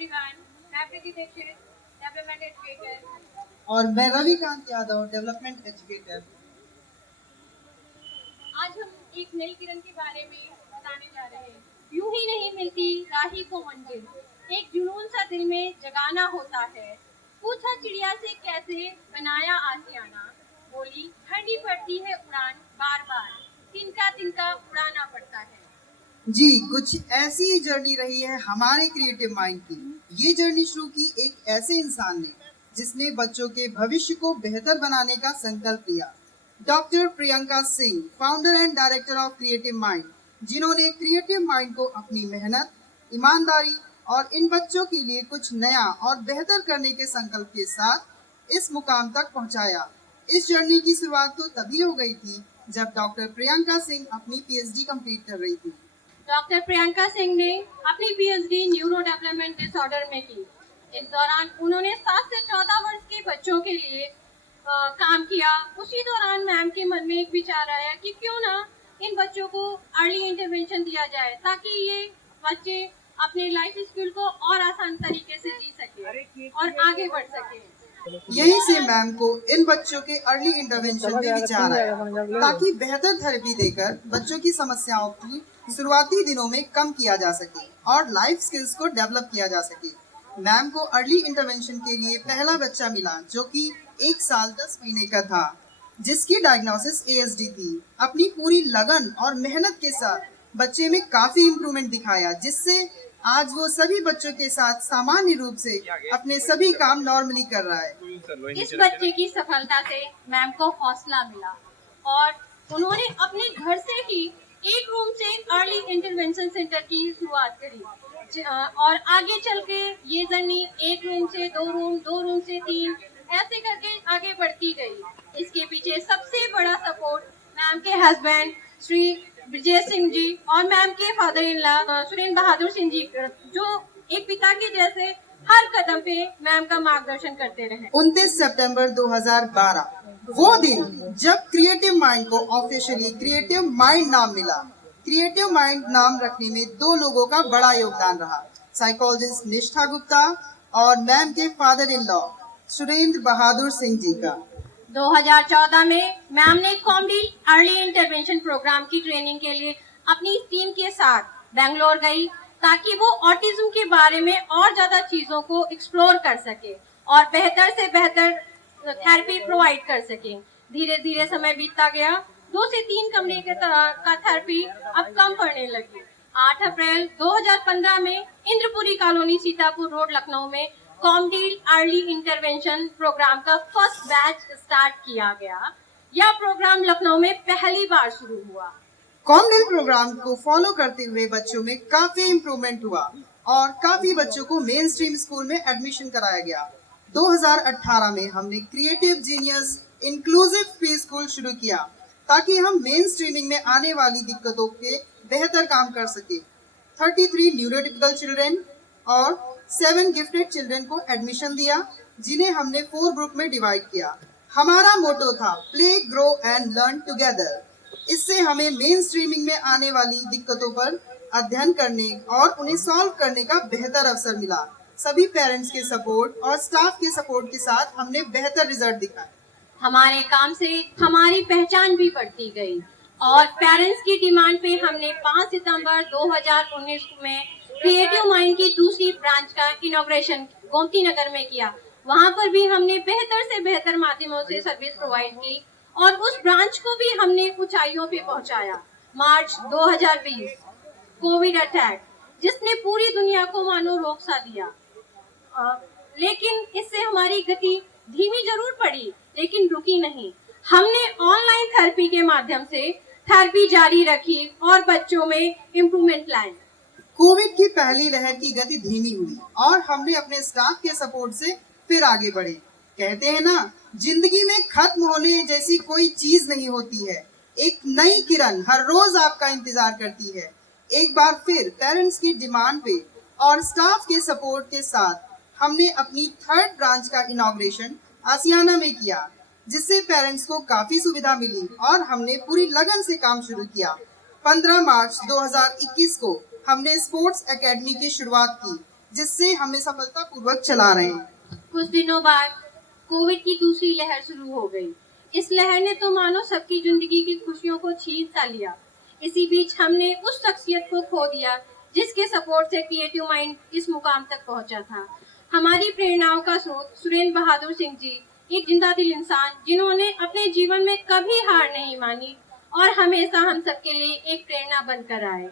everyone. मैं प्रीति Dixit, development educator. और मैं रविकांत यादव, डेवलपमेंट एजुकेटर। आज हम एक नई किरण के बारे में बताने जा रहे हैं। यूं ही नहीं मिलती राही को मंजिल, एक जुनून सा दिल में जगाना होता है। पूछा चिड़िया से कैसे बनाया आशियाना, बोली ठंडी पड़ती है उड़ान बार बार, तिनका तिनका उड़ाना पड़ता है। जी, कुछ ऐसी ही जर्नी रही है हमारे क्रिएटिव माइंड की। ये जर्नी शुरू की एक ऐसे इंसान ने जिसने बच्चों के भविष्य को बेहतर बनाने का संकल्प लिया। Doctor Priyanka Singh, founder and director of creative mind, जिन्होंने क्रिएटिव माइंड को अपनी मेहनत, ईमानदारी और इन बच्चों के लिए कुछ नया और बेहतर करने के संकल्प के साथ इस मुकाम तक पहुंचाया। इस जर्नी की शुरुआत तो तभी हो गई थी जब डॉक्टर प्रियंका सिंह अपनी पीएचडी कंप्लीट कर रही थी। डॉक्टर प्रियंका सिंह ने अपनी पीएचडी न्यूरो डेवलपमेंट डिसऑर्डर में की। इस दौरान उन्होंने 7 से 14 वर्ष के बच्चों के लिए काम किया। उसी दौरान मैम के मन में एक विचार आया कि क्यों ना इन बच्चों को अर्ली इंटरवेंशन दिया जाए ताकि ये बच्चे अपने लाइफ स्किल को और आसान तरीके से जी सके और आगे बढ़ सके। यहीं से मैम को इन बच्चों के अर्ली इंटरवेंशन में विचार आया ताकि बेहतर थेरेपी देकर बच्चों की समस्याओं की शुरुआती दिनों में कम किया जा सके और लाइफ स्किल्स को डेवलप किया जा सके। मैम को अर्ली इंटरवेंशन के लिए पहला बच्चा मिला जो कि 1 साल 10 महीने का था, जिसकी डायग्नोसिस ASD थी। अपनी पूरी लगन और मेहनत के साथ बच्चे में काफी इम्प्रूवमेंट दिखाया, जिससे आज वो सभी बच्चों के साथ सामान्य रूप से अपने सभी काम नॉर्मली कर रहा है। इस बच्चे की सफलता से मैम को हौसला मिला और उन्होंने अपने घर से ही एक रूम से अर्ली इंटरवेंशन सेंटर की शुरुआत करी और आगे चल के ये जर्नी 1 रूम से 2 रूम, 2 रूम से 3 ऐसे करके आगे बढ़ती गई। इसके पीछे सबसे बड़ा सपोर्ट मैम के हस्बैंड श्री ब्रजेश सिंह जी और मैम के father in law Surendra Bahadur Singh ji, जो एक पिता के जैसे हर कदम पे मैम का मार्गदर्शन करते रहे। 29 सितंबर 2012 वो दिन जब क्रिएटिव माइंड को ऑफिशियली क्रिएटिव माइंड नाम मिला। क्रिएटिव माइंड नाम रखने में 2 लोगों का बड़ा योगदान रहा, साइकोलॉजिस्ट निष्ठा गुप्ता और मैम के father in law Surendra Bahadur Singh ji का। 2014 में मैम ने कॉमडी अर्ली इंटरवेंशन प्रोग्राम की ट्रेनिंग के लिए अपनी टीम के साथ बेंगलोर गई ताकि वो ऑटिज्म के बारे में और ज्यादा चीजों को एक्सप्लोर कर सके और बेहतर से बेहतर थेरेपी प्रोवाइड कर सके। धीरे धीरे समय बीतता गया। 2 से 3 कमरे के तरह का थेरेपी अब कम पड़ने लगी। 8 अप्रैल 2015 में इंद्रपुरी कॉलोनी सीतापुर रोड लखनऊ में कॉमडील अर्ली इंटरवेंशन प्रोग्राम का फर्स्ट बैच स्टार्ट किया गया। यह प्रोग्राम लखनऊ में पहली बार शुरू हुआ। कॉमडील प्रोग्राम को फॉलो करते हुए बच्चों में काफी इम्प्रूवमेंट हुआ और काफी बच्चों को मेन स्ट्रीम स्कूल में एडमिशन कराया गया। 2018 में हमने creative genius inclusive pre school शुरू किया ताकि हम मेन स्ट्रीमिंग में आने वाली दिक्कतों के बेहतर काम कर सके। 33 न्यूरोटिपिकल चिल्ड्रन और 7 गिफ्टेड चिल्ड्रन को एडमिशन दिया, जिन्हें हमने 4 ग्रुप में डिवाइड किया। हमारा मोटो था play, grow and learn together. इससे हमें मेन स्ट्रीमिंग में आने वाली दिक्कतों पर अध्ययन करने और उन्हें सॉल्व करने का बेहतर अवसर मिला। सभी पेरेंट्स के सपोर्ट और स्टाफ के सपोर्ट के साथ हमने बेहतर रिजल्ट दिखाए। हमारे काम से हमारी पहचान भी बढ़ती गई और पेरेंट्स की डिमांड पे हमने 5 सितंबर 2019 में क्रिएटिव माइंड की दूसरी ब्रांच का इनॉग्रेशन गोमती नगर में किया। वहाँ पर भी हमने बेहतर से बेहतर माध्यमों से सर्विस प्रोवाइड की और उस ब्रांच को भी हमने ऊंचाइयों पे पहुंचाया। मार्च 2020 कोविड अटैक, जिसने पूरी दुनिया को मानो रोक सा दिया, लेकिन इससे हमारी गति धीमी जरूर पड़ी लेकिन रुकी नहीं। हमने ऑनलाइन थेरेपी के माध्यम से थेरेपी जारी रखी और बच्चों में इम्प्रूवमेंट लाए। कोविड की पहली लहर की गति धीमी हुई और हमने अपने स्टाफ के सपोर्ट से फिर आगे बढ़े। कहते हैं ना, जिंदगी में खत्म होने जैसी कोई चीज नहीं होती है। एक नई किरण हर रोज आपका इंतजार करती है। एक बार फिर पेरेंट्स की डिमांड पे और स्टाफ के सपोर्ट के साथ हमने अपनी 3rd ब्रांच का इनॉग्रेशन आसियाना में किया, जिससे पेरेंट्स को काफी सुविधा मिली और हमने पूरी लगन से काम शुरू किया। 15 मार्च 2021 को हमने स्पोर्ट्स एकेडमी की शुरुआत की, जिससे हमें सफलतापूर्वक चला रहे हैं। कुछ दिनों बाद कोविड की दूसरी लहर शुरू हो गई। इस लहर ने तो मानो सबकी जिंदगी की खुशियों को छीन सा लिया। इसी बीच हमने उस शख्सियत को खो दिया जिसके सपोर्ट से क्रिएटिव माइंड इस मुकाम तक पहुंचा था। हमारी प्रेरणाओं का स्रोत सुरेंद्र बहादुर सिंह जी, एक जिंदा दिल इंसान जिन्होंने अपने जीवन में कभी हार नहीं मानी और हमेशा हम सबके लिए एक प्रेरणा बनकर आए।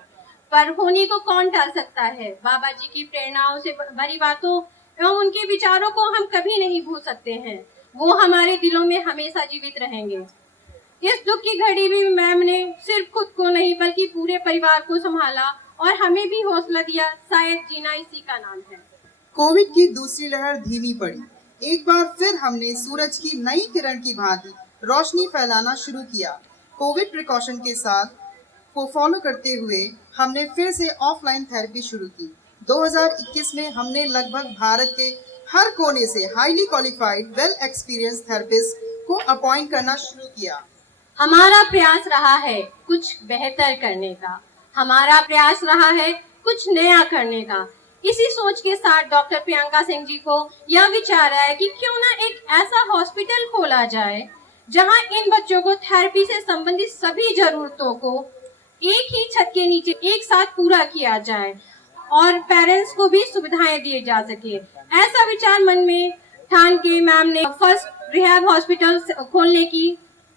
पर होनी को कौन टाल सकता है। बाबा जी की प्रेरणाओं से भरी बातों एवं उनके विचारों को हम कभी नहीं भूल सकते हैं। वो हमारे दिलों में हमेशा जीवित रहेंगे। इस दुख की घड़ी भी मैम ने सिर्फ खुद को नहीं बल्कि पूरे परिवार को संभाला और हमें भी हौसला दिया। शायद जीना इसी का नाम है। कोविड की दूसरी लहर धीमी पड़ी। एक बार फिर हमने सूरज की नई किरण की भांति रोशनी फैलाना शुरू किया। कोविड प्रिकॉशन के साथ को फॉलो करते हुए हमने फिर से ऑफलाइन थेरेपी शुरू की। 2021 में हमने लगभग भारत के हर कोने से highly qualified well experience therapist को अपॉइंट करना शुरू किया। हमारा प्रयास रहा है कुछ बेहतर करने का, हमारा प्रयास रहा है कुछ नया करने का। इसी सोच के साथ डॉक्टर प्रियंका सिंह जी को यह विचार आया कि क्यों ना एक ऐसा हॉस्पिटल खोला जाए जहां इन बच्चों को थेरेपी से संबंधित सभी जरूरतों को एक ही छत के नीचे एक साथ पूरा किया जाए और पेरेंट्स को भी सुविधाएं दी जा सके। ऐसा विचार मन में ठान के मैम ने फर्स्ट रिहैब हॉस्पिटल खोलने की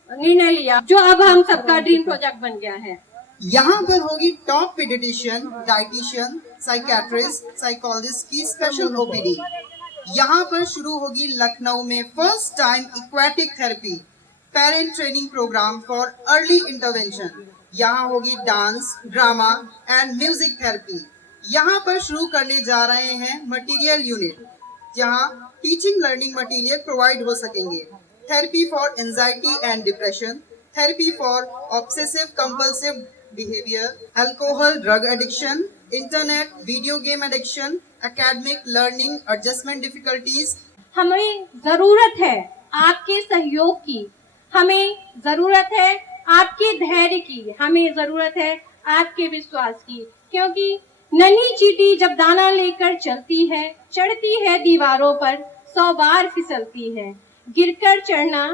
निर्णय लिया, जो अब हम सबका ड्रीम प्रोजेक्ट बन गया है। यहाँ पर होगी top pediatrician, dietitian, psychiatrist, psychologist की स्पेशल ओपीडी। यहाँ पर शुरू होगी लखनऊ में first time aquatic therapy parent training programme for early intervention. यहाँ होगी dance, drama and music therapy. यहाँ पर शुरू करने जा रहे हैं मटेरियल यूनिट, जहाँ टीचिंग लर्निंग मटेरियल प्रोवाइड हो सकेंगे। Therapy for anxiety and depression, therapy for obsessive compulsive behaviour, alcohol drug addiction, internet video game addiction, academic learning adjustment difficulties. हमें जरूरत है आपके सहयोग की, हमें जरूरत है आपके धैर्य की, हमें जरूरत है आपके विश्वास की। क्योंकि नन्ही चींटी जब दाना लेकर चलती है, चढ़ती है दीवारों पर 100 बार फिसलती है। गिरकर चढ़ना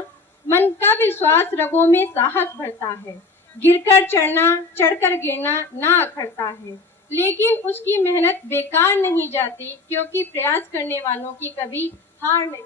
मन का विश्वास रगों में साहस भरता है। गिरकर चढ़ना, चढ़कर गिरना ना अखरता है, लेकिन उसकी मेहनत बेकार नहीं जाती, क्योंकि प्रयास करने वालों की कभी हार नहीं